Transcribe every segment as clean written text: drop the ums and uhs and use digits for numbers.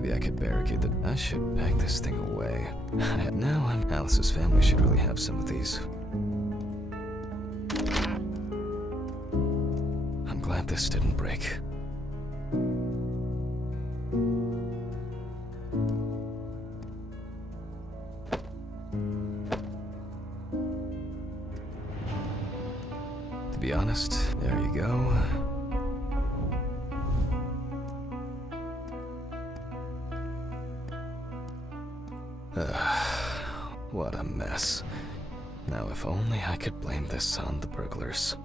Maybe I could barricade the... I should pack this thing away. Now, Alice's family should really have some of these. I'm glad this didn't break. To be honest, there you go. What a mess. Now if only I could blame this on the burglars.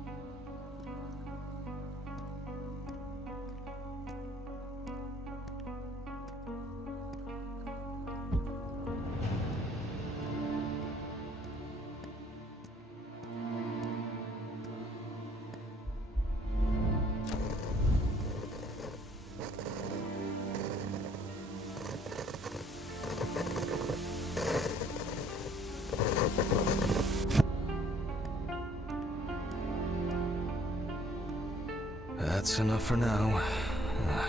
That's enough for now.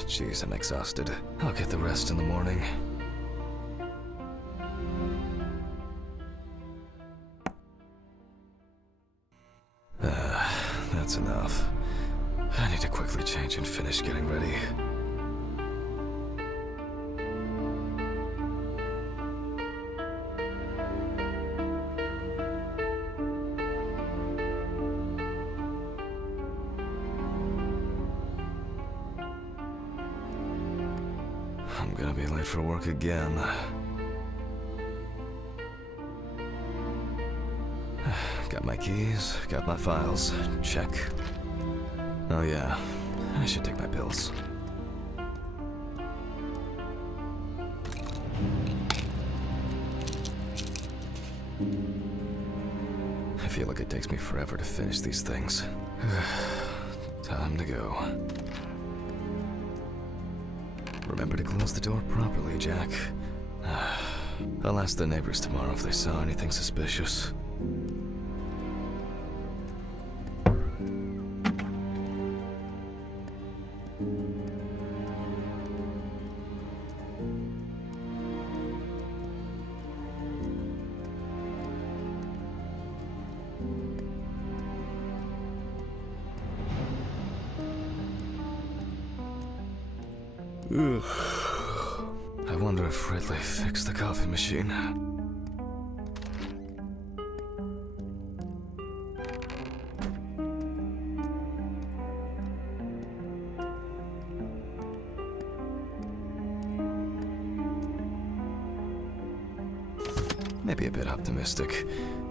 Jeez, I'm exhausted. I'll get the rest in the morning. That's enough. I need to quickly change and finish getting ready. I'm gonna be late for work again. Got my keys, got my files, check. Oh yeah, I should take my pills. I feel like it takes me forever to finish these things. Time to go. Remember to close the door properly, Jack. I'll ask the neighbors tomorrow if they saw anything suspicious. Ugh. I wonder if Ridley fixed the coffee machine. Maybe a bit optimistic.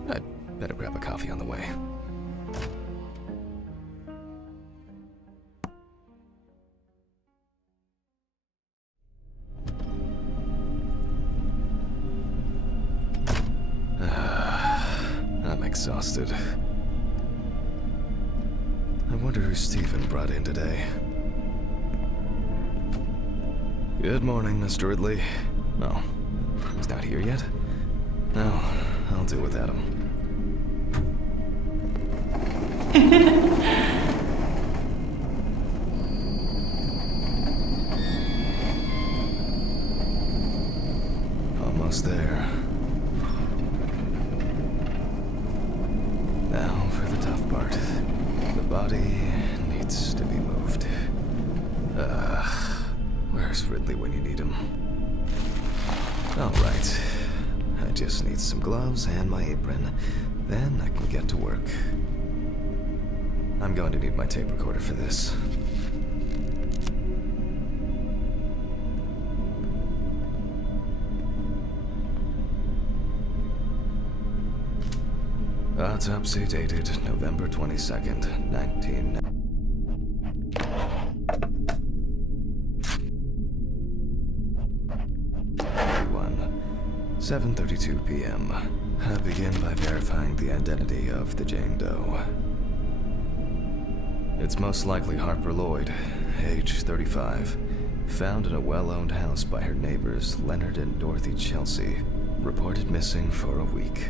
I'd better grab a coffee on the way. I'm exhausted. I wonder who Stephen brought in today. Good morning, Mr. Ridley. Oh, he's not here yet? No, I'll do without him. Almost there. Now for the tough part. The body needs to be moved. Where's Ridley when you need him? All right. I just need some gloves and my apron. Then I can get to work. I'm going to need my tape recorder for this. Autopsy dated November 22nd, 7:32 p.m. I begin by verifying the identity of the Jane Doe. It's most likely Harper Lloyd, age 35, found in a well-owned house by her neighbors Leonard and Dorothy Chelsea, reported missing for a week.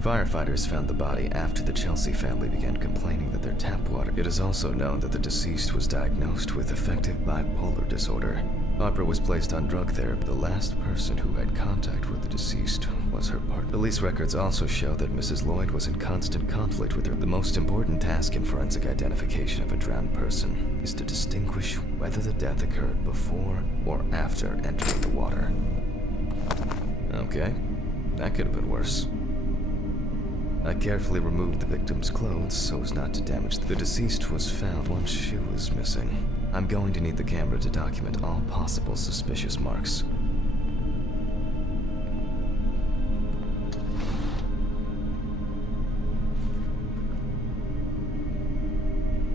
Firefighters found the body after the Chelsea family began complaining that their tap water. It is also known that the deceased was diagnosed with affective bipolar disorder. Barbara was placed on drug therapy. The last person who had contact with the deceased was her partner. Police records also show that Mrs. Lloyd was in constant conflict with her. The most important task in forensic identification of a drowned person is to distinguish whether the death occurred before or after entering the water. Okay, that could have been worse. I carefully removed the victim's clothes so as not to damage. The deceased was found. One shoe is missing. I'm going to need the camera to document all possible suspicious marks.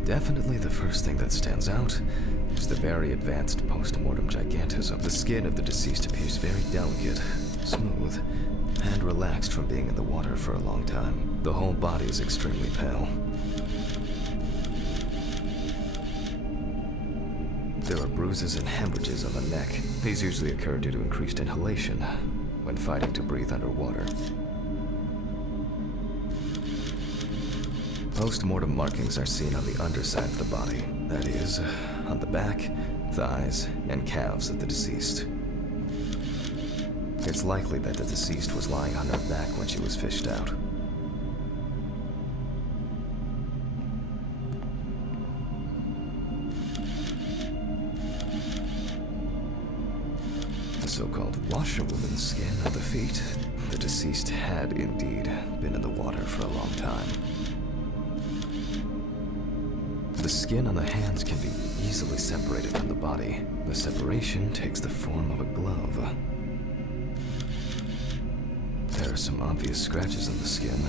Definitely the first thing that stands out is the very advanced post-mortem gigantism. The skin of the deceased appears very delicate, smooth, and relaxed from being in the water for a long time. The whole body is extremely pale. There are bruises and hemorrhages on the neck. These usually occur due to increased inhalation when fighting to breathe underwater. Post-mortem markings are seen on the underside of the body. That is, on the back, thighs, and calves of the deceased. It's likely that the deceased was lying on her back when she was fished out. The so-called washerwoman's skin on the feet. The deceased had indeed been in the water for a long time. The skin on the hands can be easily separated from the body. The separation takes the form of a glove. There are some obvious scratches on the skin.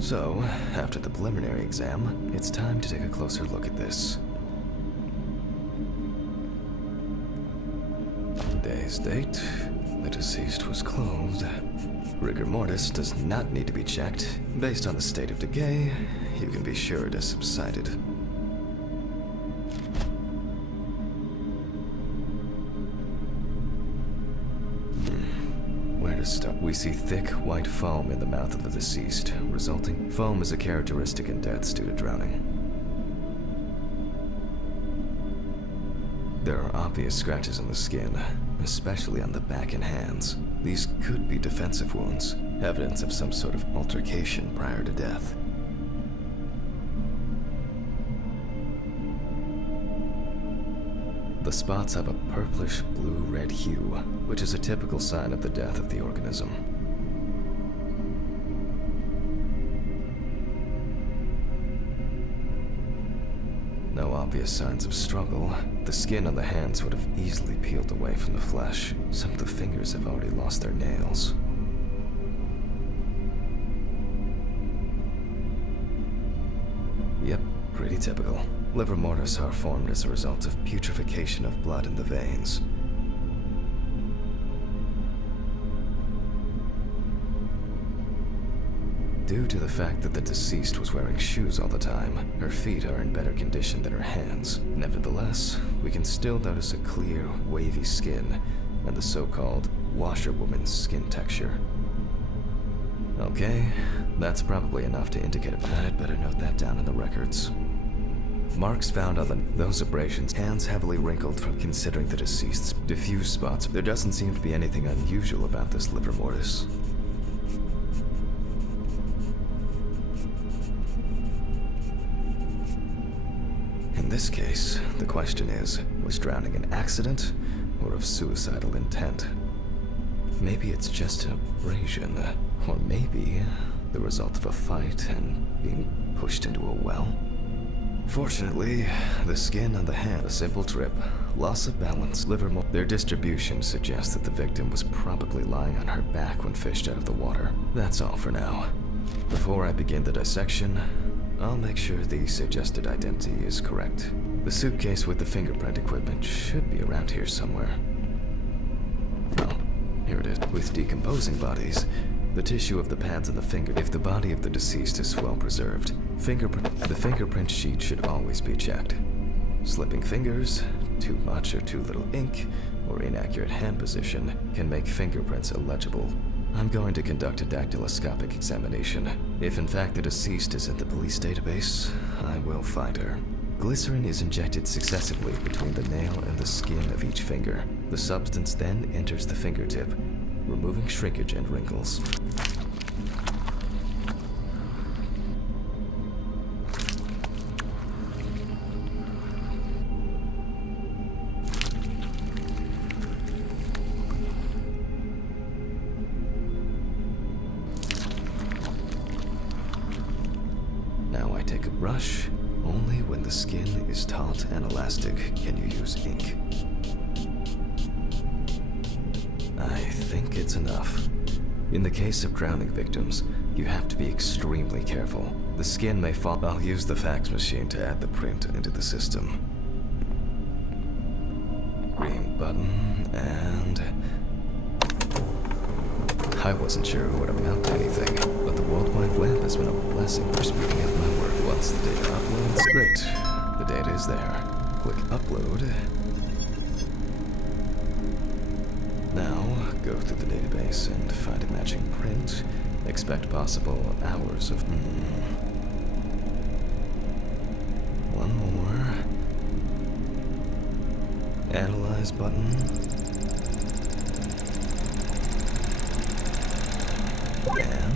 So, after the preliminary exam, it's time to take a closer look at this. Today's date, the deceased was clothed. Rigor mortis does not need to be checked. Based on the state of decay, you can be sure it has subsided. Where to start? We see thick, white foam in the mouth of the deceased, resulting. Foam is a characteristic in deaths due to drowning. There are obvious scratches on the skin, especially on the back and hands. These could be defensive wounds, evidence of some sort of altercation prior to death. The spots have a purplish blue-red hue, which is a typical sign of the death of the organism. No obvious signs of struggle. The skin on the hands would have easily peeled away from the flesh. Some of the fingers have already lost their nails. Yep, pretty typical. Liver mortis are formed as a result of putrefaction of blood in the veins. Due to the fact that the deceased was wearing shoes all the time, her feet are in better condition than her hands. Nevertheless, we can still notice a clear, wavy skin and the so-called washerwoman's skin texture. Okay, that's probably enough to indicate it. I'd better note that down in the records. Marks found on those abrasions, hands heavily wrinkled from considering the deceased's diffuse spots. There doesn't seem to be anything unusual about this liver mortis. In this case, the question is, was drowning an accident or of suicidal intent? Maybe it's just an abrasion, or maybe the result of a fight and being pushed into a well. Fortunately, the skin on the hand, a simple trip, loss of balance, liver mortis. Their distribution suggests that the victim was probably lying on her back when fished out of the water. That's all for now. Before I begin the dissection, I'll make sure the suggested identity is correct. The suitcase with the fingerprint equipment should be around here somewhere. Oh, here it is. With decomposing bodies, the tissue of the pads and the finger. If the body of the deceased is well preserved, the fingerprint sheet should always be checked. Slipping fingers, too much or too little ink, or inaccurate hand position can make fingerprints illegible. I'm going to conduct a dactyloscopic examination. If in fact the deceased is in the police database, I will find her. Glycerin is injected successively between the nail and the skin of each finger. The substance then enters the fingertip, removing shrinkage and wrinkles. Now I take a brush. Only when the skin is taut and elastic can you use ink. I think it's enough. In the case of drowning victims, you have to be extremely careful. The skin may fall. I'll use the fax machine to add the print into the system. Green button, and... I wasn't sure it would amount to anything, but the World Wide Web has been a blessing for speeding up my work. Once the data uploads, great. The data is there. Click upload. Now, go through the database and find a matching print. Expect possible hours of... One more. Analyze button. And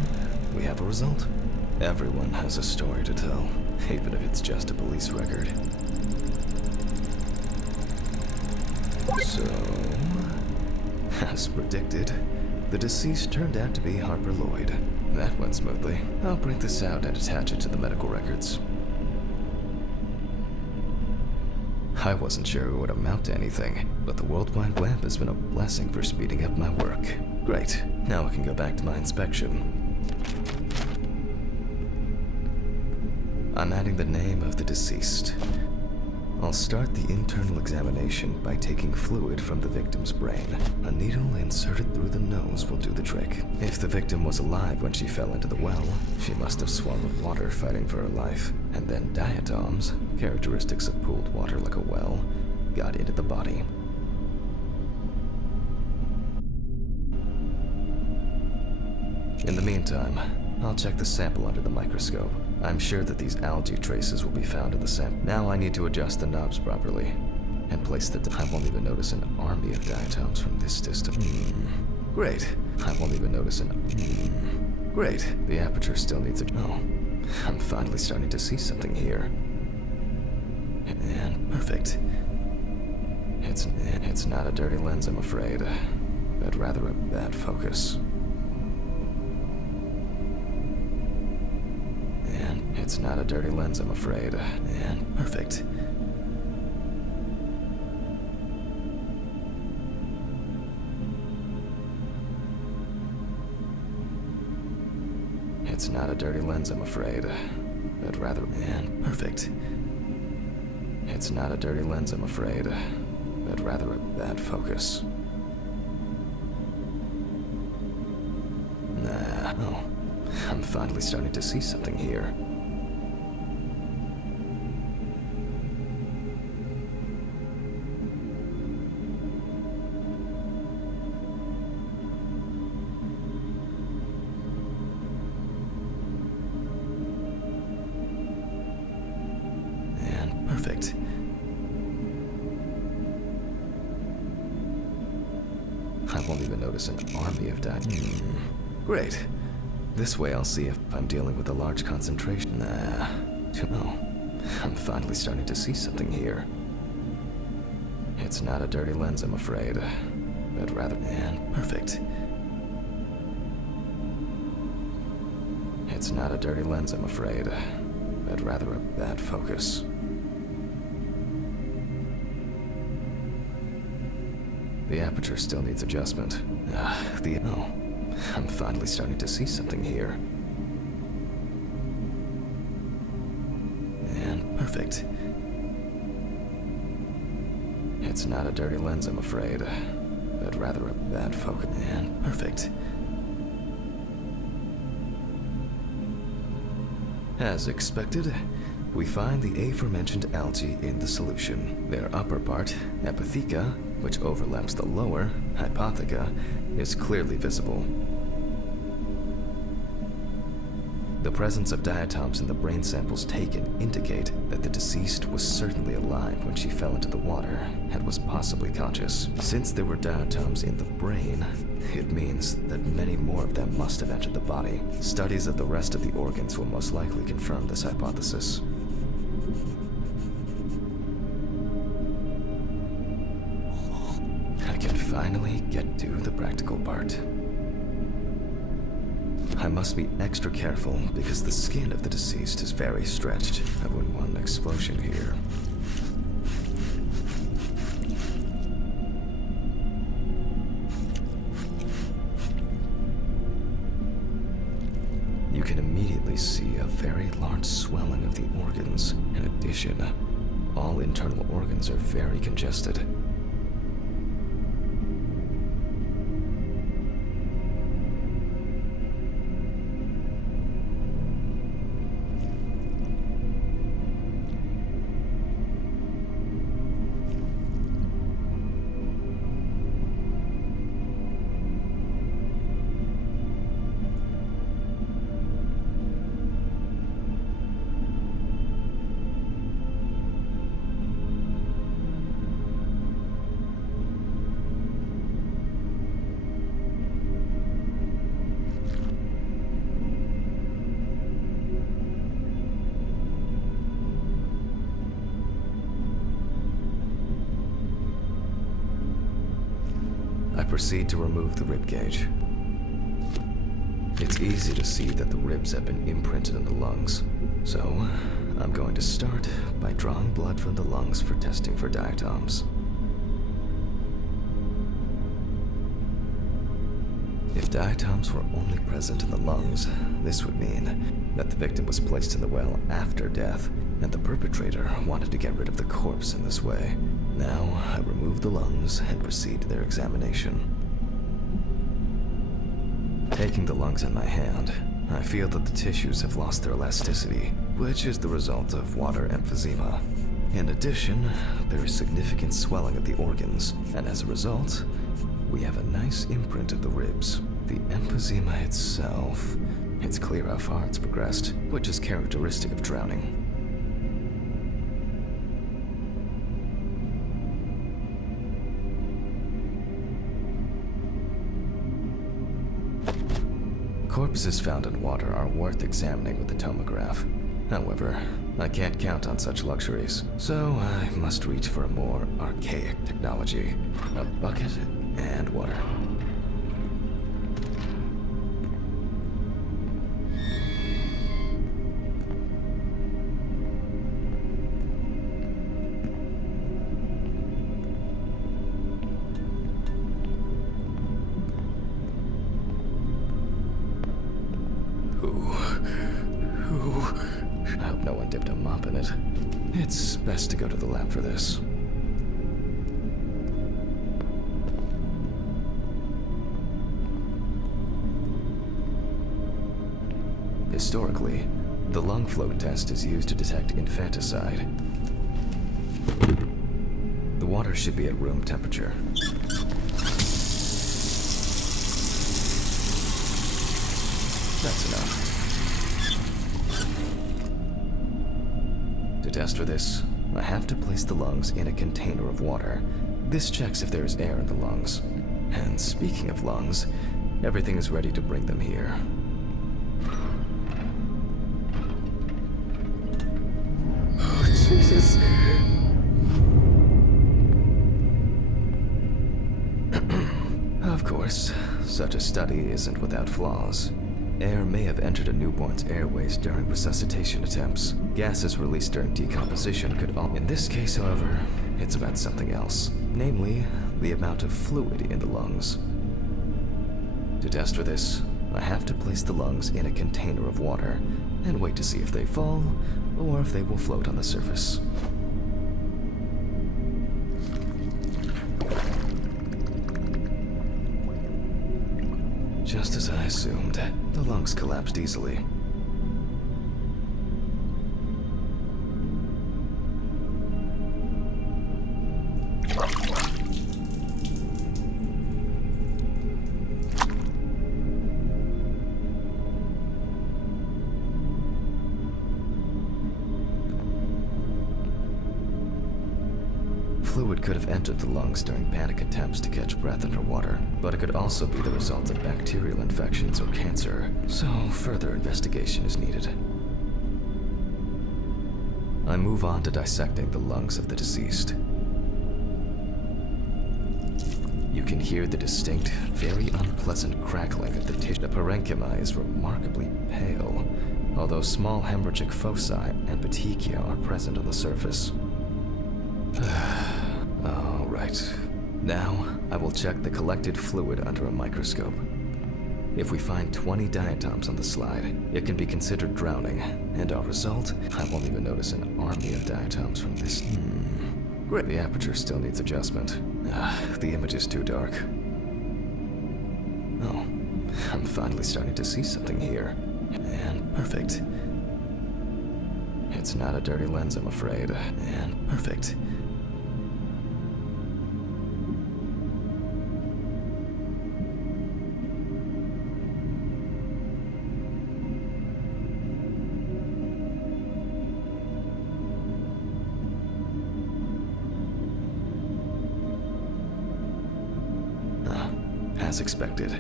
we have a result. Everyone has a story to tell, even if it's just a police record. So, as predicted, the deceased turned out to be Harper Lloyd. That went smoothly. I'll print this out and attach it to the medical records. I wasn't sure it would amount to anything, but the World Wide Web has been a blessing for speeding up my work. Great. Now I can go back to my inspection. I'm adding the name of the deceased. I'll start the internal examination by taking fluid from the victim's brain. A needle inserted through the nose will do the trick. If the victim was alive when she fell into the well, she must have swallowed water fighting for her life. And then diatoms, characteristics of pooled water like a well, got into the body. In the meantime, I'll check the sample under the microscope. I'm sure that these algae traces will be found in the sample. Now I need to adjust the knobs properly and place the... I won't even notice an army of diatoms from this distance. Great. I won't even notice an... Great. The aperture still needs a... Oh. I'm finally starting to see something here. And perfect. It's not a dirty lens, I'm afraid, but rather a bad focus. It's not a dirty lens, I'm afraid. And perfect. It's not a dirty lens, I'm afraid, but rather... And perfect. It's not a dirty lens, I'm afraid, but rather a bad focus. Nah. Oh. I'm finally starting to see something here. Perfect. I won't even notice an army of diatoms. Great. This way I'll see if I'm dealing with a large concentration. Oh, I'm finally starting to see something here. It's not a dirty lens, I'm afraid, but rather... And perfect. It's not a dirty lens, I'm afraid, but rather a bad focus. The aperture still needs adjustment. Oh, I'm finally starting to see something here. perfect. It's not a dirty lens, I'm afraid, but rather a bad focus. And perfect. As expected, we find the aforementioned algae in the solution. Their upper part, epitheca, which overlaps the lower, hypotheca, is clearly visible. The presence of diatoms in the brain samples taken indicate that the deceased was certainly alive when she fell into the water and was possibly conscious. Since there were diatoms in the brain, it means that many more of them must have entered the body. Studies of the rest of the organs will most likely confirm this hypothesis. I can finally get to the practical part. I must be extra careful because the skin of the deceased is very stretched. I wouldn't want an explosion here. You can immediately see a very large swelling of the organs. In addition, all internal organs are very congested. I proceed to remove the rib cage. It's easy to see that the ribs have been imprinted in the lungs, so I'm going to start by drawing blood from the lungs for testing for diatoms. If diatoms were only present in the lungs, this would mean that the victim was placed in the well after death, and the perpetrator wanted to get rid of the corpse in this way. Now, I remove the lungs and proceed to their examination. Taking the lungs in my hand, I feel that the tissues have lost their elasticity, which is the result of water emphysema. In addition, there is significant swelling of the organs, and as a result, we have a nice imprint of the ribs. The emphysema itself, it's clear how far it's progressed, which is characteristic of drowning. Corpses found in water are worth examining with a tomograph. However, I can't count on such luxuries, so I must reach for a more archaic technology: a bucket and water. I hope no one dipped a mop in it. It's best to go to the lab for this. Historically, the lung flow test is used to detect infanticide. The water should be at room temperature. That's enough. To test for this, I have to place the lungs in a container of water. This checks if there is air in the lungs. And speaking of lungs, everything is ready to bring them here. Oh, Jesus. Of course, such a study isn't without flaws. Air may have entered a newborn's airways during resuscitation attempts. Gases released during decomposition could all... In this case, however, it's about something else. Namely, the amount of fluid in the lungs. To test for this, I have to place the lungs in a container of water and wait to see if they fall or if they will float on the surface. Just as I assumed, the lungs collapsed easily. Fluid could have entered the lungs during panic attempts to catch breath underwater, but it could also be the result of bacterial infections or cancer, so further investigation is needed. I move on to dissecting the lungs of the deceased. You can hear the distinct, very unpleasant crackling of the tissue. The parenchyma is remarkably pale, although small hemorrhagic foci and petechia are present on the surface. Alright. Now, I will check the collected fluid under a microscope. If we find 20 diatoms on the slide, it can be considered drowning, and our result, I won't even notice an army of diatoms from this. Great. The aperture still needs adjustment. The image is too dark. Oh, I'm finally starting to see something here. And perfect. It's not a dirty lens, I'm afraid. And perfect. As expected.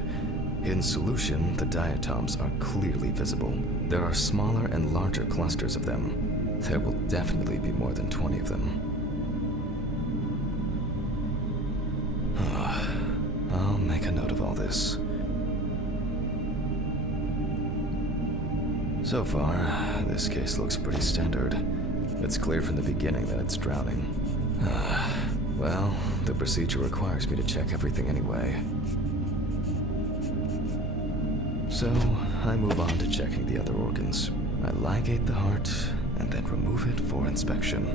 In solution, the diatoms are clearly visible. There are smaller and larger clusters of them. There will definitely be more than 20 of them. I'll make a note of all this. So far, this case looks pretty standard. It's clear from the beginning that it's drowning. Well, the procedure requires me to check everything anyway. So, I move on to checking the other organs. I ligate the heart, and then remove it for inspection.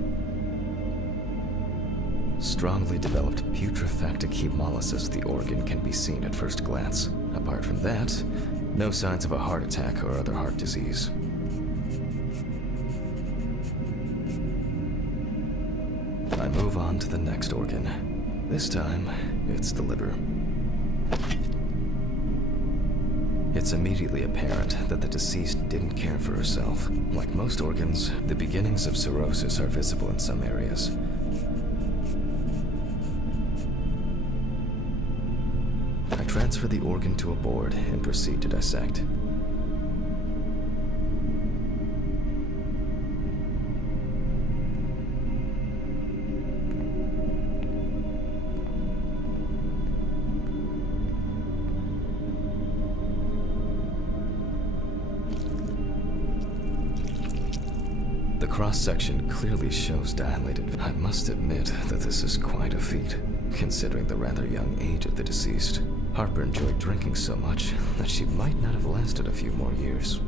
Strongly developed putrefactic hemolysis of the organ can be seen at first glance. Apart from that, no signs of a heart attack or other heart disease. I move on to the next organ. This time, it's the liver. It's immediately apparent that the deceased didn't care for herself. Like most organs, the beginnings of cirrhosis are visible in some areas. I transfer the organ to a board and proceed to dissect. The cross-section clearly shows dilated. I must admit that this is quite a feat, considering the rather young age of the deceased. Harper enjoyed drinking so much that she might not have lasted a few more years.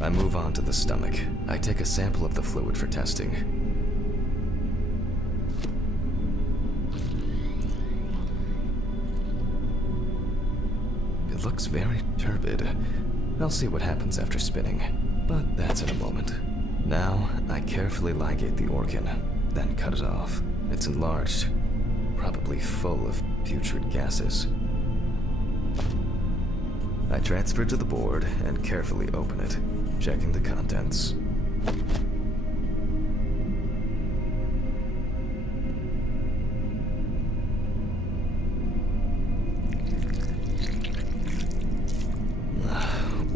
I move on to the stomach. I take a sample of the fluid for testing. It looks very turbid. I'll see what happens after spinning, but that's in a moment. Now, I carefully ligate the organ, then cut it off. It's enlarged, probably full of putrid gases. I transfer it to the board and carefully open it, checking the contents.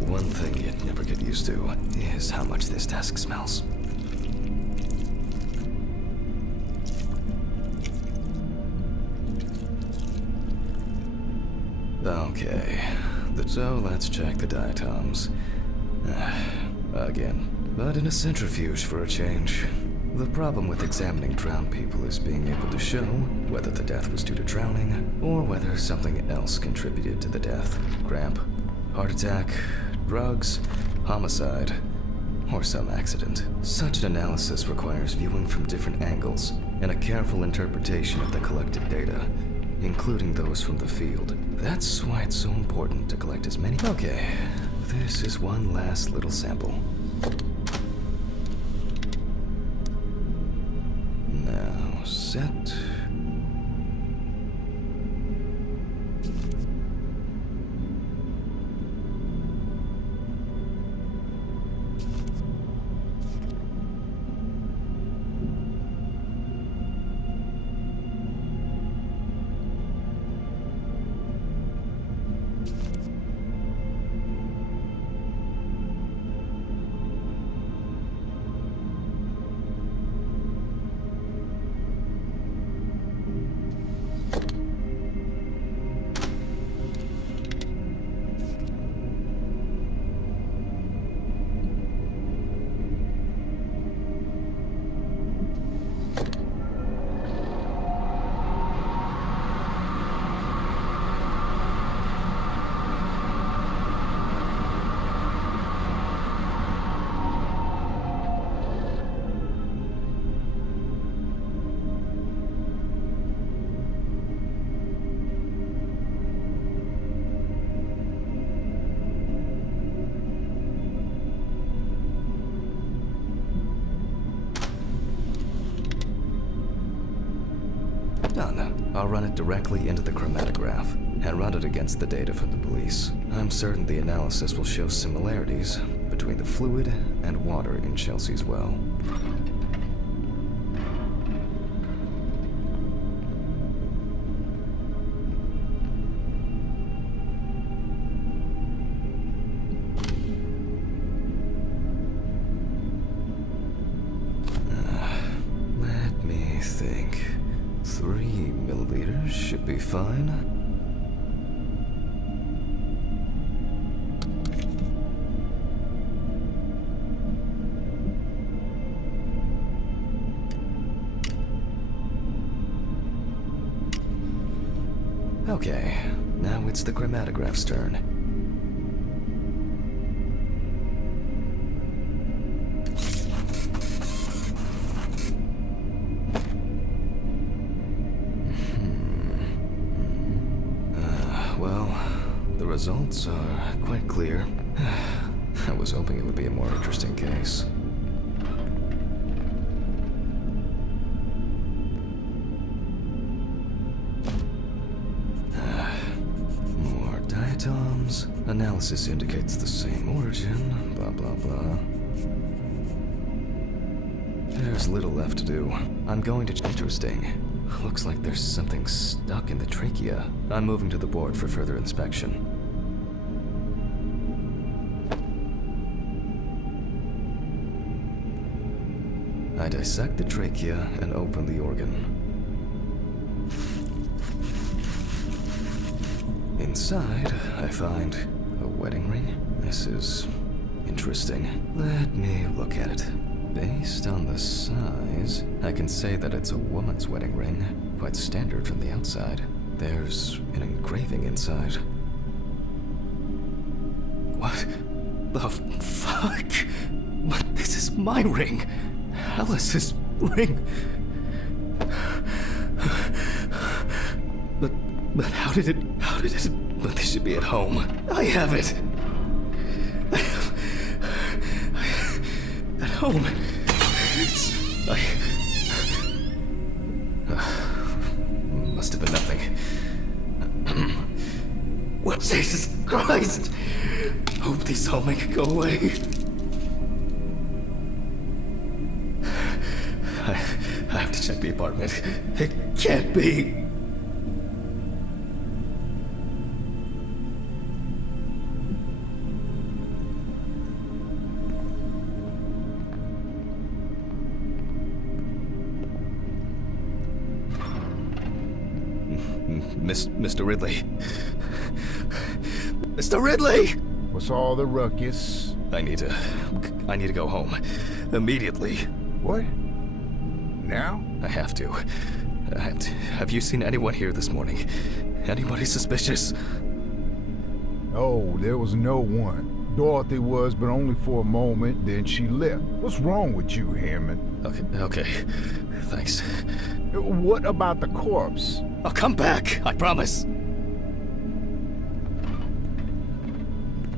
One thing you'd never get used to is how much this desk smells. Okay, so let's check the diatoms. Again, but in a centrifuge for a change. The problem with examining drowned people is being able to show whether the death was due to drowning or whether something else contributed to the death. Cramp, heart attack, drugs, homicide, or some accident. Such an analysis requires viewing from different angles and a careful interpretation of the collected data, including those from the field. That's why it's so important to collect as many. Okay, this is one last little sample. Now, set. Done. I'll run it directly into the chromatograph and run it against the data from the police. I'm certain the analysis will show similarities between the fluid and water in Chelsea's well. Let me think. 3 milliliters should be fine. Okay, now it's the chromatograph's turn. Well, the results are quite clear. I was hoping it would be a more interesting case. More diatoms. Analysis indicates the same origin. Blah, blah, blah. There's little left to do. I'm going to... Interesting. Looks like there's something stuck in the trachea. I'm moving to the board for further inspection. I dissect the trachea and open the organ. Inside, I find a wedding ring. This is interesting. Let me look at it. Based on the size, I can say that it's a woman's wedding ring, quite standard from the outside. There's an engraving inside. What the fuck? But this is my ring! Alice's ring! But how did it... But this should be at home. I have it! At home. Must have been nothing. What, Jesus Christ! Hope these all make it go away. I have to check the apartment. It can't be. Mr. Ridley. Mr. Ridley! What's all the ruckus? I need to go home. Immediately. What? Now? I have to. Have you seen anyone here this morning? Anybody suspicious? Oh, there was no one. Dorothy was, but only for a moment, then she left. What's wrong with you, Hammond? Okay. Thanks. What about the corpse? I'll come back, I promise.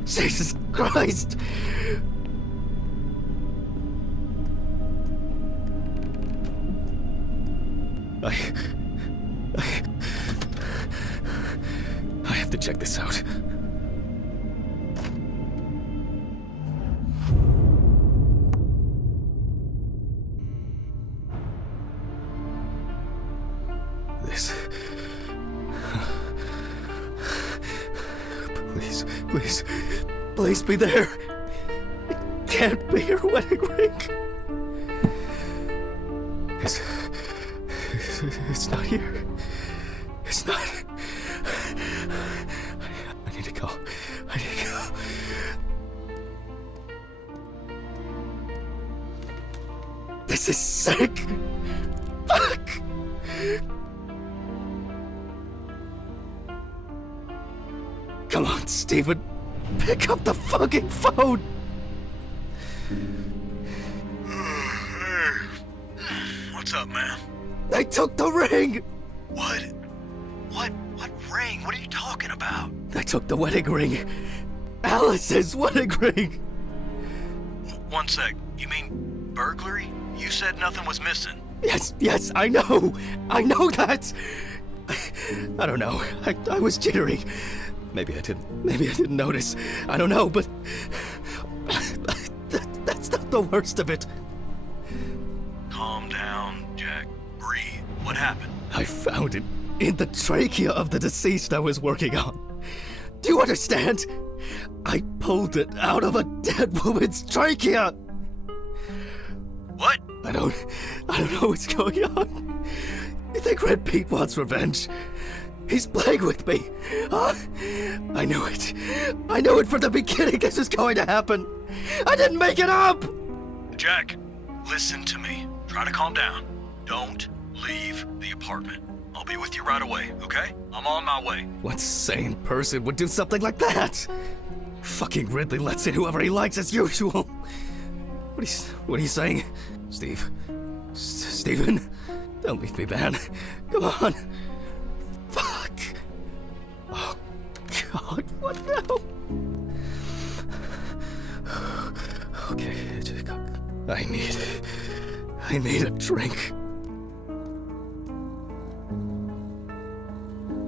Jesus Christ! I have to check this out. This... Please be there. It can't be your wedding ring. It's not here. It's not. I need to go. This is sick. Fuck. Come on, Stephen. Pick up the fucking phone! Hey. What's up, man? They took the ring! What? What ring? What are you talking about? They took the wedding ring. Alice's wedding ring! One sec. You mean burglary? You said nothing was missing. Yes, I know that! I don't know. I was jittery. Maybe I didn't notice. I don't know, but that's not the worst of it. Calm down, Jack. Breathe. What happened? I found it in the trachea of the deceased I was working on. Do you understand? I pulled it out of a dead woman's trachea. What? I don't know what's going on. You think Red Pete wants revenge? He's playing with me. I knew it. I knew it from the beginning this was going to happen. I didn't make it up! Jack, listen to me. Try to calm down. Don't leave the apartment. I'll be with you right away, okay? I'm on my way. What sane person would do something like that? Fucking Ridley lets in whoever he likes as usual. What are you saying? Stephen? Don't leave me, man. Come on. Fuck! Oh, God, what now? Okay, I need a drink.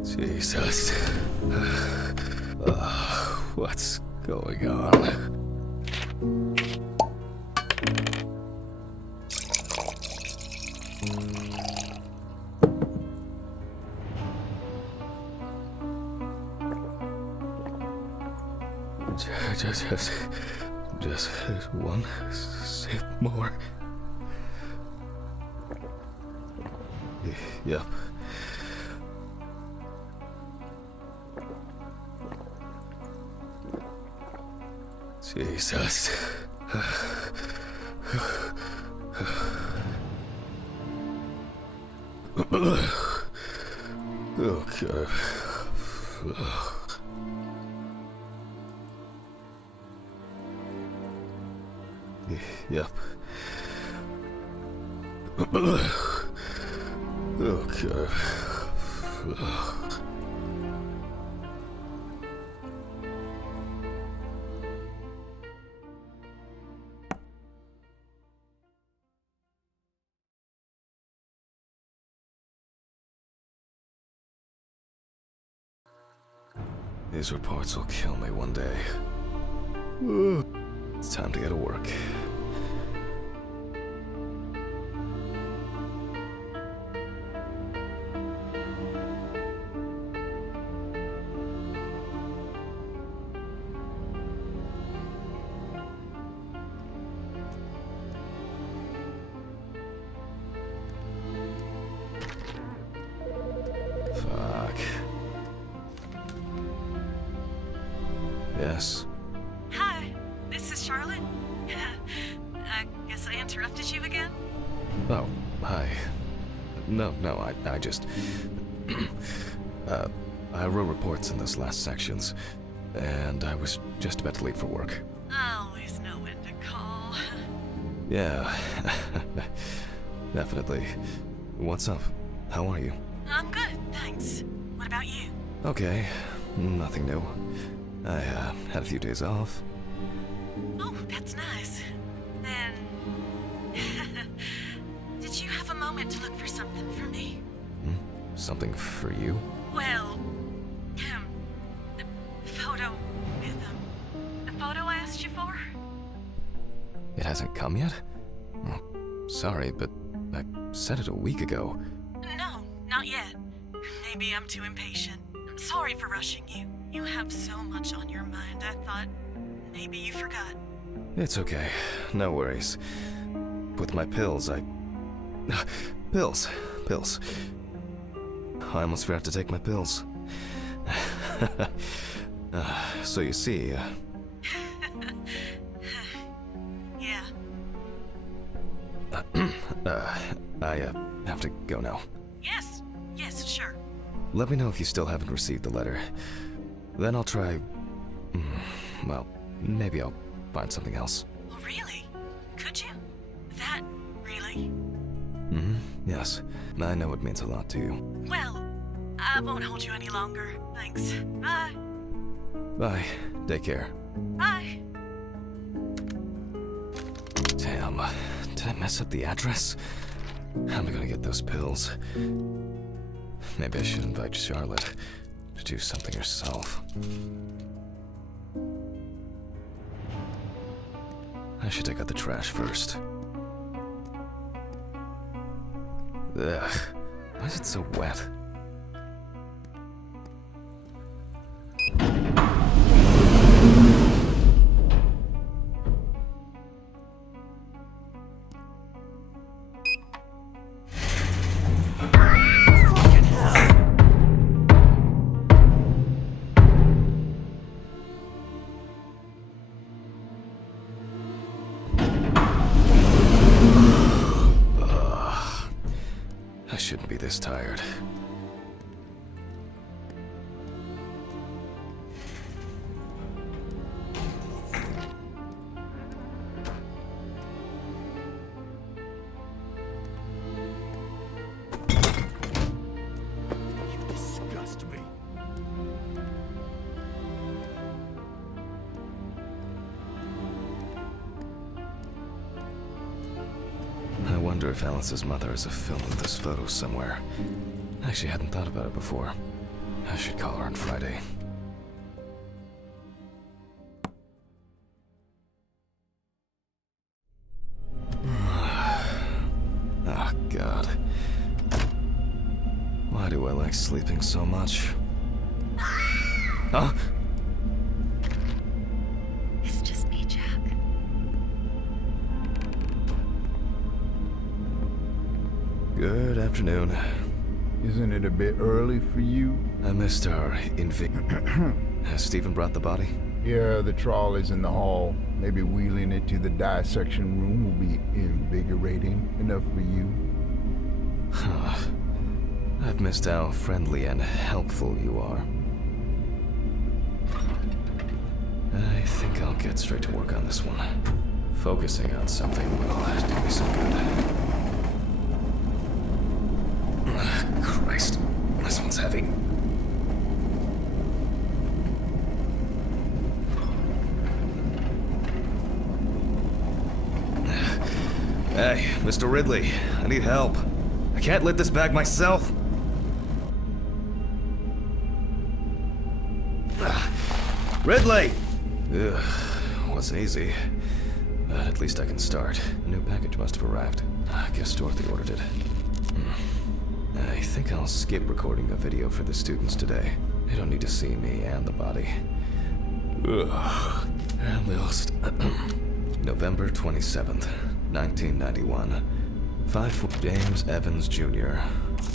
Jesus. What's going on? Just one sip more. Yep. Jesus. Oh, God. Yep. Oh, God. These reports will kill me one day. It's time to get to work. Fuck. Yes. Hi, this is Charlotte. I guess I interrupted you again? Oh, hi. No, I just... I wrote reports in those last sections. and I was just about to leave for work. I always know when to call. Yeah, definitely. What's up? How are you? I'm good, thanks. What about you? Okay, nothing new. I had a few days off. Oh, that's nice. Then... Did you have a moment to look for something for me? Something for you? Well, the photo with the photo I asked you for? It hasn't come yet? Oh, sorry, but I said it a week ago. No, not yet. Maybe I'm too impatient. I'm sorry for rushing you. You have so much on your mind, I thought maybe you forgot. It's okay. No worries. With my pills, Pills. I almost forgot to take my pills. So you see, Yeah. I have to go now. Yes, sure. Let me know if you still haven't received the letter. Then I'll try... well, maybe I'll find something else. Oh, really? Could you? That, really? Yes. I know it means a lot to you. Well, I won't hold you any longer. Thanks. Bye. Bye. Take care. Bye. Damn. Did I mess up the address? How am I gonna get those pills? Maybe I should invite Charlotte to do something herself. I should take out the trash first. Ugh. Why is it so wet? I shouldn't be this tired. You disgust me. I wonder if Alice's mother has a film of this photo somewhere. I actually hadn't thought about it before. I should call her on Friday. Oh, God. Why do I like sleeping so much? Huh? It's just me, Jack. Good afternoon. Isn't it a bit early for you? I missed our Has Stephen brought the body? Yeah, the trolley's in the hall. Maybe wheeling it to the dissection room will be invigorating enough for you. I've missed how friendly and helpful you are. I think I'll get straight to work on this one. Focusing on something will do me some good. Christ, this one's heavy. Hey, Mr. Ridley, I need help. I can't lift this bag myself. Ridley! Ugh, wasn't easy. But at least I can start. A new package must have arrived. I guess Dorothy ordered it. I think I'll skip recording a video for the students today. They don't need to see me and the body. Ugh. And lost. November 27th, 1991. 5 James Evans Jr.,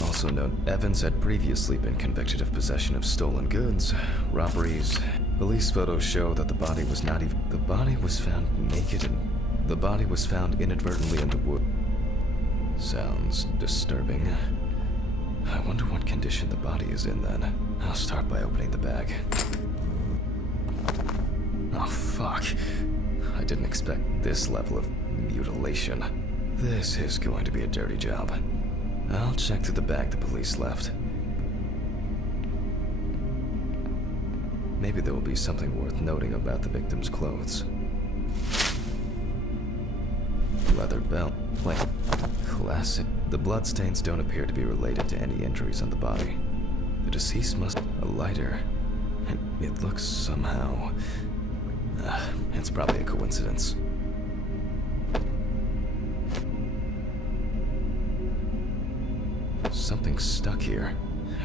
also known Evans, had previously been convicted of possession of stolen goods, robberies. Police photos show that the body was not even... The body was found naked and... The body was found inadvertently in the wood. Sounds disturbing. I wonder what condition the body is in then. I'll start by opening the bag. Oh, fuck. I didn't expect this level of mutilation. This is going to be a dirty job. I'll check through the bag the police left. Maybe there will be something worth noting about the victim's clothes. Leather belt, plain, classic. The bloodstains don't appear to be related to any injuries on the body. The deceased must a lighter. It looks somehow... it's probably a coincidence. Something's stuck here.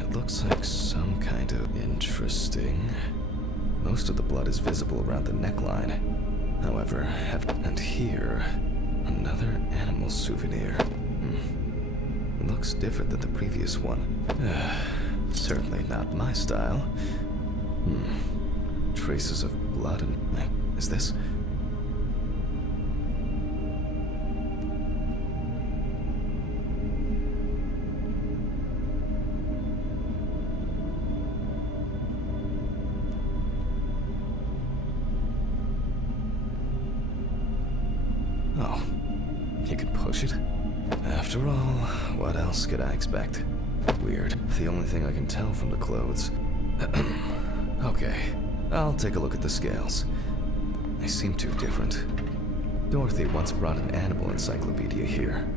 It looks like some kind of interesting. Most of the blood is visible around the neckline. However, and here, another animal souvenir. It looks different than the previous one. Certainly not my style. Traces of blood and... is this? Oh, you can push it? After all, what else could I expect? Weird. The only thing I can tell from the clothes... Okay, I'll take a look at the scales. They seem too different. Dorothy once brought an animal encyclopedia here.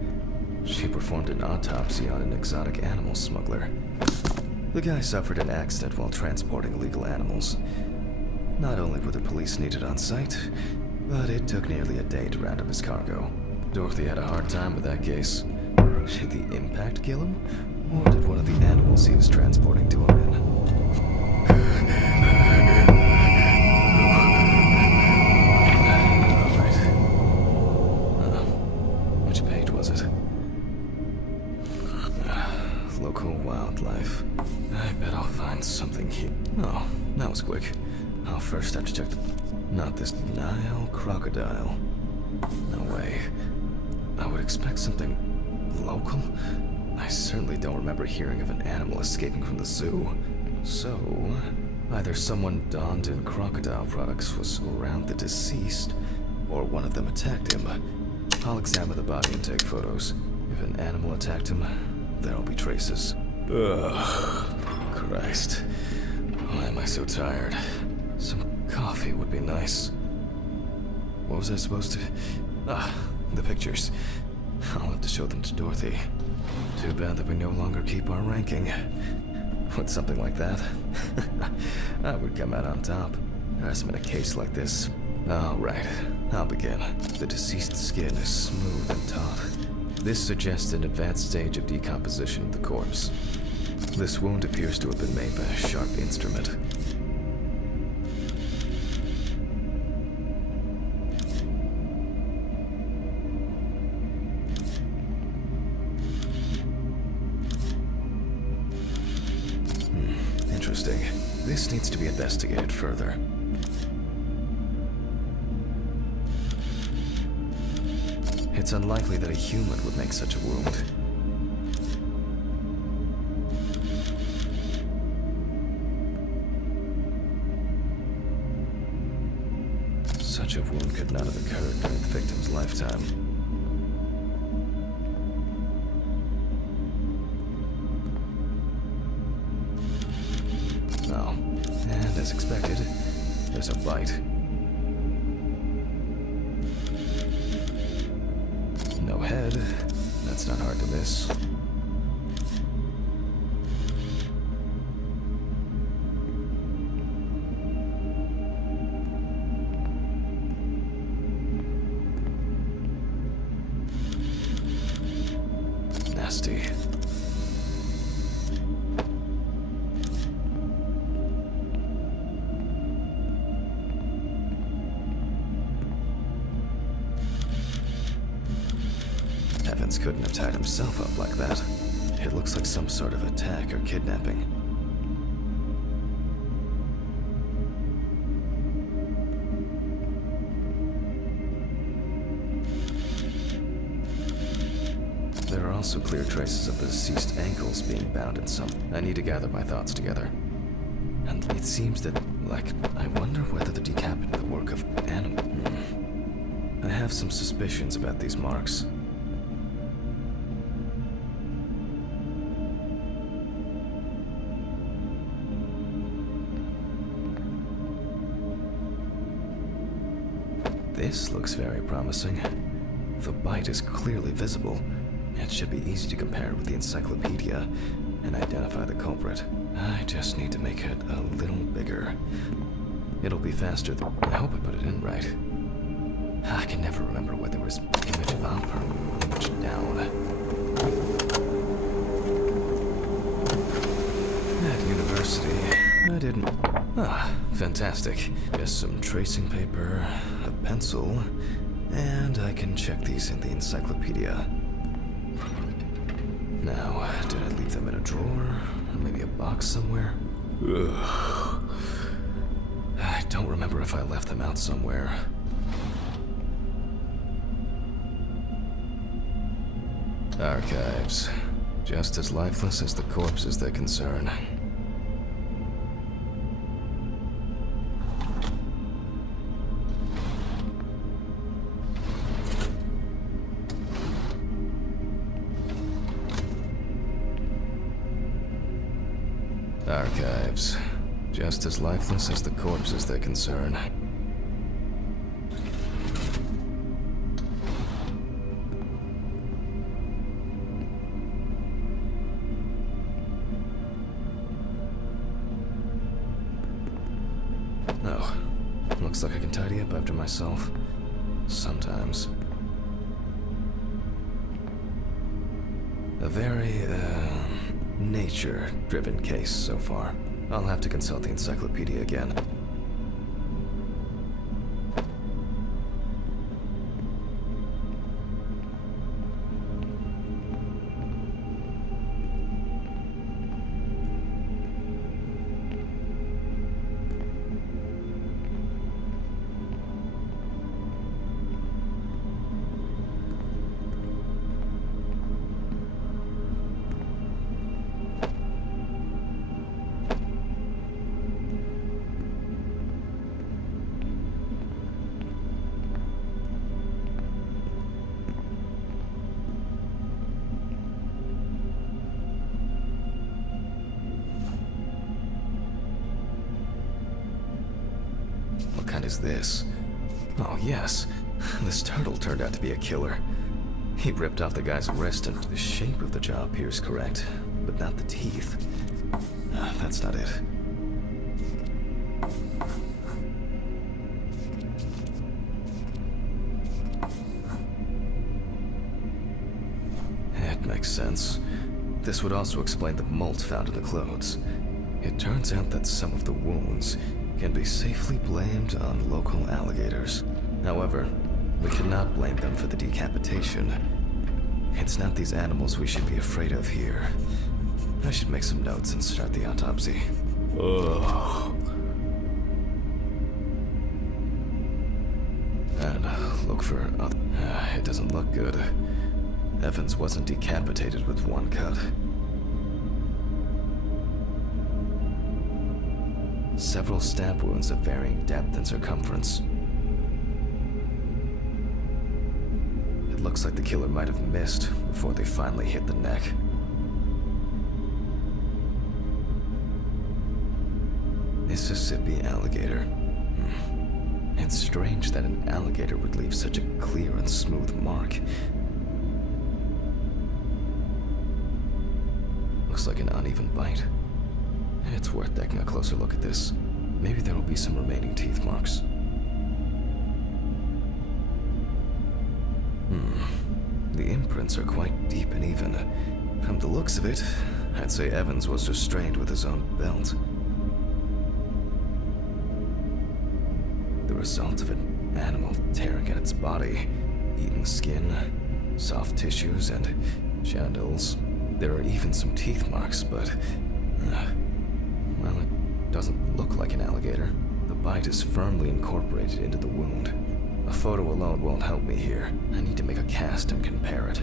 She performed an autopsy on an exotic animal smuggler. The guy suffered an accident while transporting illegal animals. Not only were the police needed on site, but it took nearly a day to round up his cargo. Dorothy had a hard time with that case. Did the impact kill him? Or did one of the animals he was transporting do him in? Alright. Which page was it? Local wildlife. I bet I'll find something here. Oh, that was quick. I'll first have to check the... Not this Nile crocodile. No way. I would expect something local? I certainly don't remember hearing of an animal escaping from the zoo. So, either someone donned in crocodile products was around the deceased, or one of them attacked him. I'll examine the body and take photos. If an animal attacked him, there'll be traces. Ugh, Christ. Why am I so tired? Some coffee would be nice. What was I supposed to... the pictures. I'll have to show them to Dorothy. Too bad that we no longer keep our ranking. With something like that, I would come out on top. There's been a case like this. Alright, I'll begin. The deceased's skin is smooth and taut. This suggests an advanced stage of decomposition of the corpse. This wound appears to have been made by a sharp instrument. Interesting. This needs to be investigated further. It's unlikely that a human would make such a wound. Such a wound could not have occurred during the victim's lifetime. Oh, and as expected, there's a bite. No head. That's not hard to miss. Nasty. Evans couldn't have tied himself up like that. It looks like some sort of attack or kidnapping. There are also clear traces of the deceased ankles being bound in some... I need to gather my thoughts together. And it seems that Like, I wonder whether the decapitated the work of animal. I have some suspicions about these marks. This looks very promising. The bite is clearly visible. It should be easy to compare with the encyclopedia and identify the culprit. I just need to make it a little bigger. It'll be faster than... I hope I put it in right. I can never remember whether it was image up or image down. At university, I didn't... Ah, fantastic. Just some tracing paper, a pencil, and I can check these in the encyclopedia. Now, did I leave them in a drawer? Or maybe a box somewhere? Ugh. I don't remember if I left them out somewhere. Archives. Just as lifeless as the corpses they concern. Archives. Just as lifeless as the corpses they concern. Oh, looks like I can tidy up after myself. Sometimes. A very, nature-driven case so far. I'll have to consult the encyclopedia again. What kind is this? Oh, yes. This turtle turned out to be a killer. He ripped off the guy's wrist and the shape of the jaw appears correct, but not the teeth. That's not it. It makes sense. This would also explain the mold found in the clothes. It turns out that some of the wounds can be safely blamed on local alligators. However, we cannot blame them for the decapitation. It's not these animals we should be afraid of here. I should make some notes and start the autopsy. Ugh. And look for other... it doesn't look good. Evans wasn't decapitated with one cut. Several stab wounds of varying depth and circumference. It looks like the killer might have missed before they finally hit the neck. Mississippi alligator. It's strange that an alligator would leave such a clear and smooth mark. Looks like an uneven bite. It's worth taking a closer look at this. Maybe there will be some remaining teeth marks. The imprints are quite deep and even. From the looks of it, I'd say Evans was restrained with his own belt. The result of an animal tearing at its body, eating skin, soft tissues, and genitals. There are even some teeth marks, but... well, it doesn't look like an alligator. The bite is firmly incorporated into the wound. A photo alone won't help me here. I need to make a cast and compare it.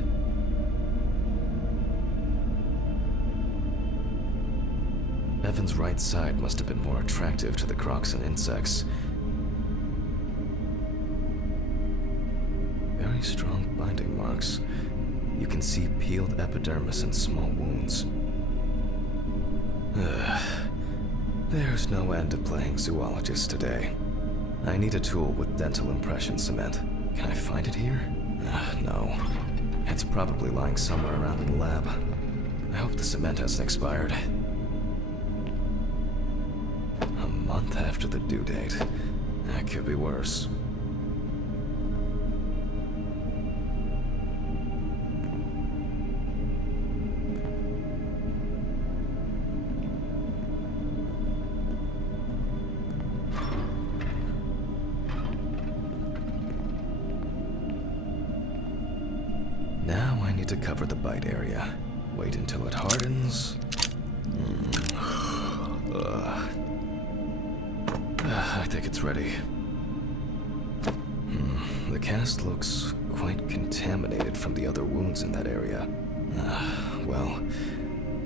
Evan's right side must have been more attractive to the crocs and insects. Very strong binding marks. You can see peeled epidermis and small wounds. There's no end to playing zoologist today. I need a tool with dental impression cement. Can I find it here? No. It's probably lying somewhere around in the lab. I hope the cement hasn't expired. A month after the due date. That could be worse. Now I need to cover the bite area. Wait until it hardens. I think it's ready. The cast looks quite contaminated from the other wounds in that area. Well,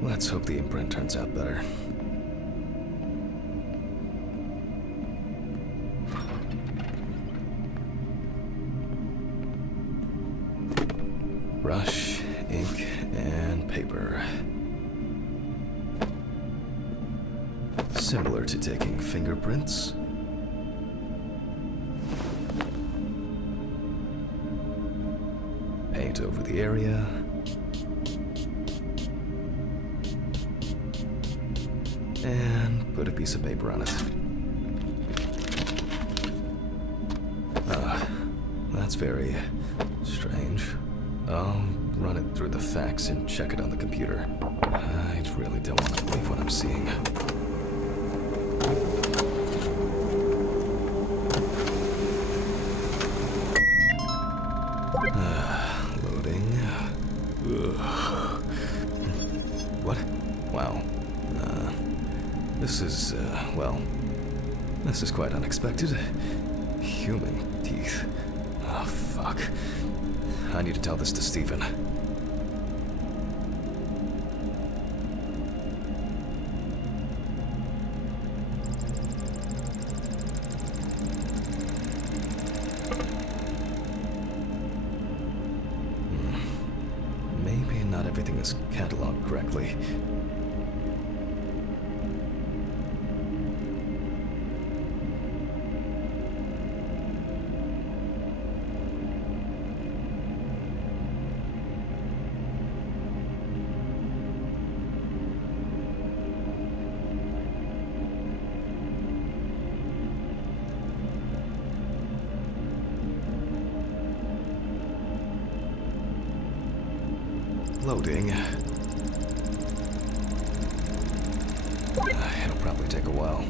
let's hope the imprint turns out better. Brush, ink, and paper. Similar to taking fingerprints. Paint over the area. And put a piece of paper on it. That's very strange. I'll run it through the fax and check it on the computer. I really don't want to believe what I'm seeing. Loading. What? Wow. This is, well, this is quite unexpected. Human teeth. Oh, fuck. I need to tell this to Stephen. Maybe not everything is cataloged correctly. Loading. It'll probably take a while.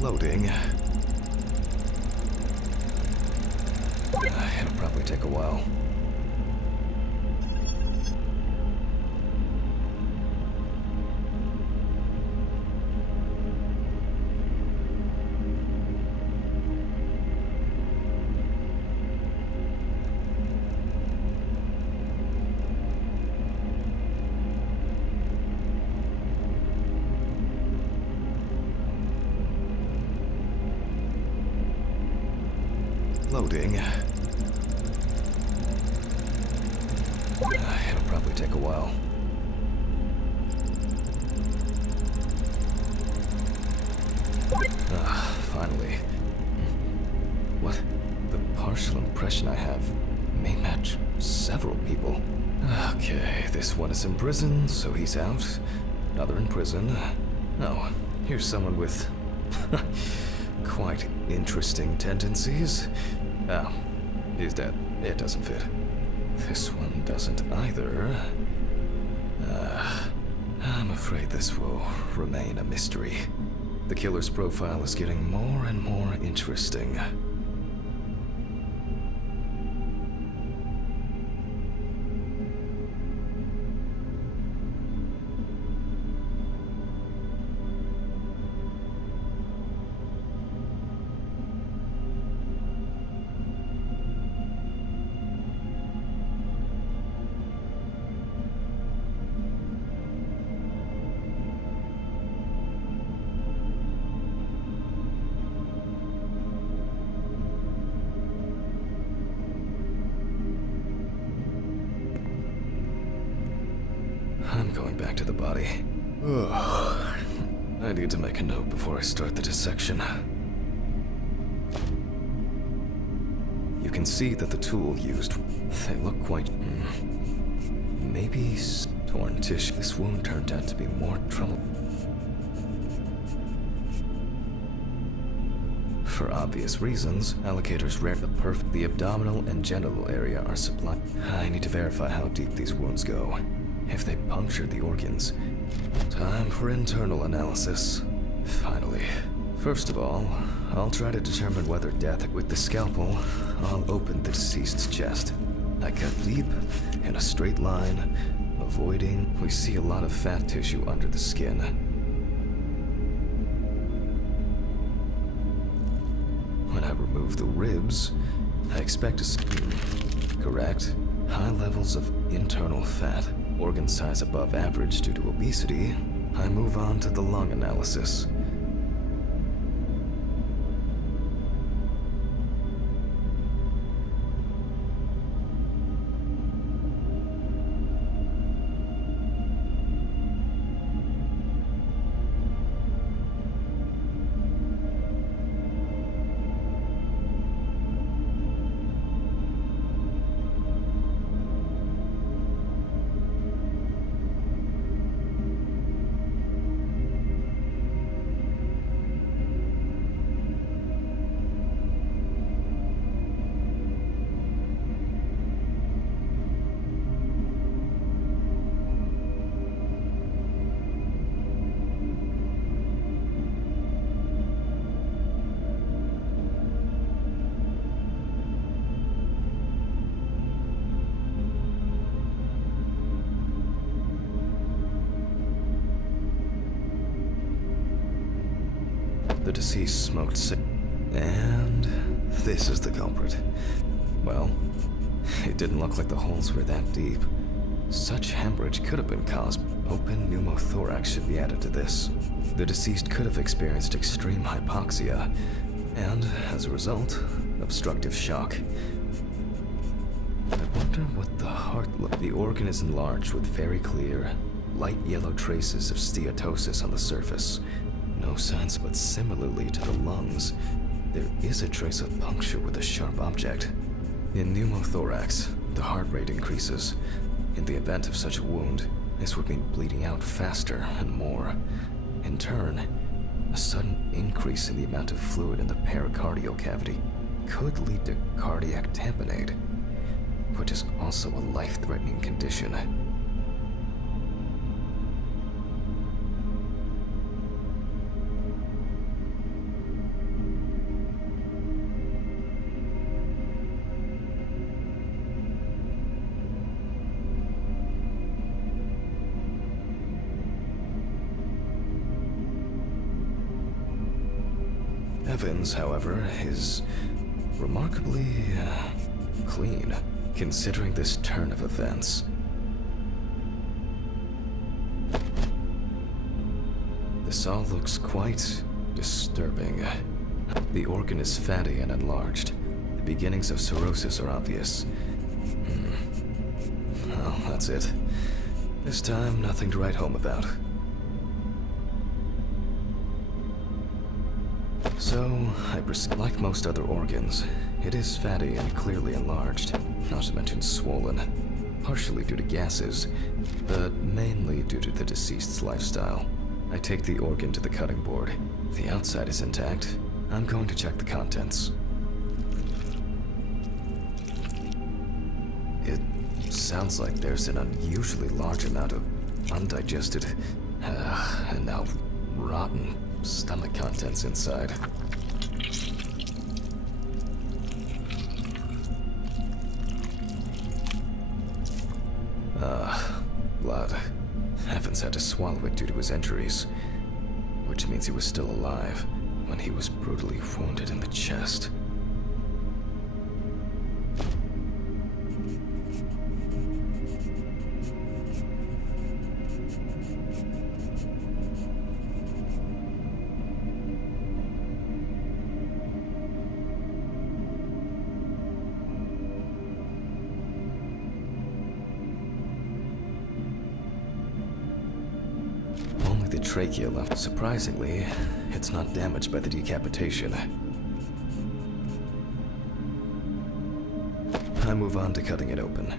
Loading. It'll probably take a while. Loading. It'll probably take a while. Finally. What? The partial impression I have may match several people. Okay, this one is in prison, so he's out. Another in prison. Oh, here's someone with quite interesting tendencies. Oh, he's dead. It doesn't fit. This one doesn't either. I'm afraid this will remain a mystery. The killer's profile is getting more and more interesting. I'm going back to the body. Ugh. I need to make a note before I start the dissection. You can see that the tool used, they look quite... maybe torn tissue. This wound turned out to be more trouble. For obvious reasons, allocators rare the abdominal and genital area are supplied. I need to verify how deep these wounds go. If they puncture the organs. Time for internal analysis. Finally. First of all, I'll try to determine whether death with the scalpel. I'll open the deceased's chest. I cut deep, in a straight line, avoiding. We see a lot of fat tissue under the skin. When I remove the ribs, I expect to see. Correct. High levels of internal fat. Organ size above average due to obesity. I move on to the lung analysis. The deceased smoked and this is the culprit. Well, it didn't look like the holes were that deep. Such hemorrhage could have been caused. Open pneumothorax should be added to this. The deceased could have experienced extreme hypoxia, and as a result, obstructive shock. I wonder what the heart looked. The organ is enlarged with very clear, light yellow traces of steatosis on the surface. No signs, but similarly to the lungs, there is a trace of puncture with a sharp object. In pneumothorax, the heart rate increases. In the event of such a wound, this would mean bleeding out faster and more. In turn, a sudden increase in the amount of fluid in the pericardial cavity could lead to cardiac tamponade, which is also a life-threatening condition. Evans, however, is remarkably clean, considering this turn of events. This all looks quite disturbing. The organ is fatty and enlarged. The beginnings of cirrhosis are obvious. Well, that's it. This time, nothing to write home about. So, like most other organs, it is fatty and clearly enlarged, not to mention swollen. partially due to gases, but mainly due to the deceased's lifestyle. I take the organ to the cutting board. The outside is intact. I'm going to check the contents. It sounds like there's an unusually large amount of undigested, and now rotten stomach contents inside. Blood. Evans had to swallow it due to his injuries, which means he was still alive when he was brutally wounded in the chest. The trachea left. Surprisingly, it's not damaged by the decapitation. I move on to cutting it open.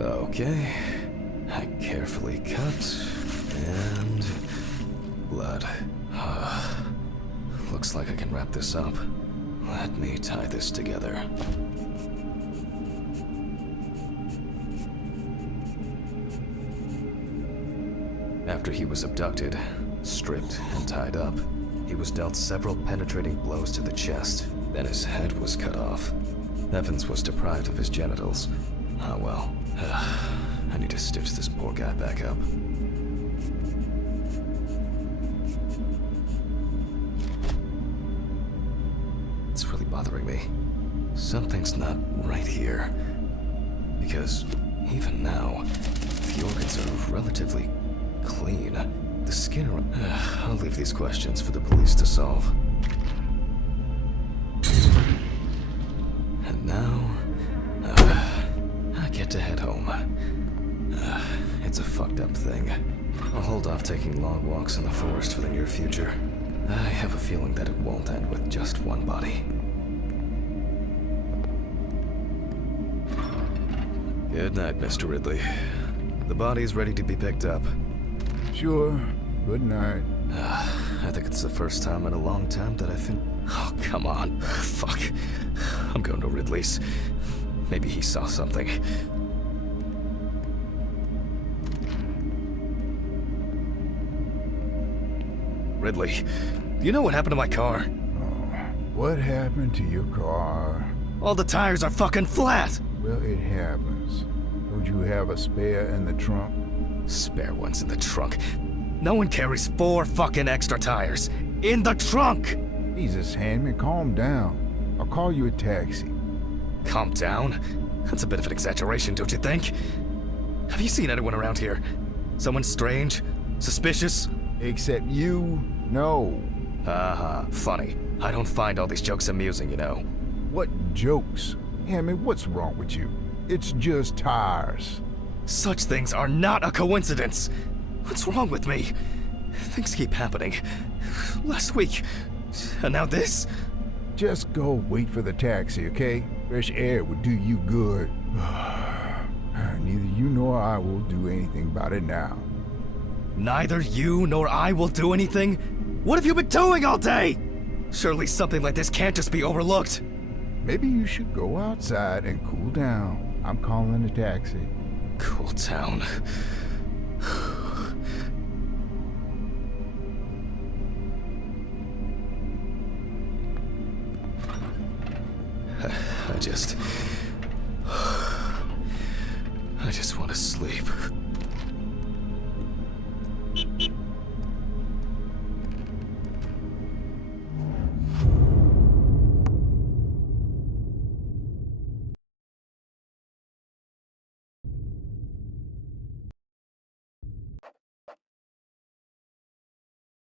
Okay. I carefully cut, and blood. Looks like I can wrap this up. Let me tie this together. After he was abducted, stripped, and tied up, he was dealt several penetrating blows to the chest, then his head was cut off. Evans was deprived of his genitals. Ah well. I need to stitch this poor guy back up. It's really bothering me. Something's not right here. Because even now, the organs are relatively clean. The skin I'll leave these questions for the police to solve. And now, I get to head home. It's a fucked up thing. I'll hold off taking long walks in the forest for the near future. I have a feeling that it won't end with just one body. Good night, Mr. Ridley. The body's ready to be picked up. Sure. Good night. I think it's the first time in a long time that I've been... Oh, come on. Fuck. I'm going to Ridley's. Maybe he saw something. Ridley, do you know what happened to my car? What happened to your car? All the tires are fucking flat! Well, it happens. Don't you have a spare in the trunk? Spare ones in the trunk. No one carries 4 fucking extra tires. In the trunk! Jesus, Handman, calm down. I'll call you a taxi. Calm down? That's a bit of an exaggeration, don't you think? Have you seen anyone around here? Someone strange? Suspicious? Except you? No. Haha, funny. I don't find all these jokes amusing, you know. What jokes? Handman, what's wrong with you? It's just tires. Such things are not a coincidence. What's wrong with me? Things keep happening. Last week, and now this? Just go wait for the taxi, okay? Fresh air would do you good. Neither you nor I will do anything about it now. Neither you nor I will do anything? What have you been doing all day? Surely something like this can't just be overlooked. Maybe you should go outside and cool down. I'm calling a taxi. Cool down. I just want to sleep.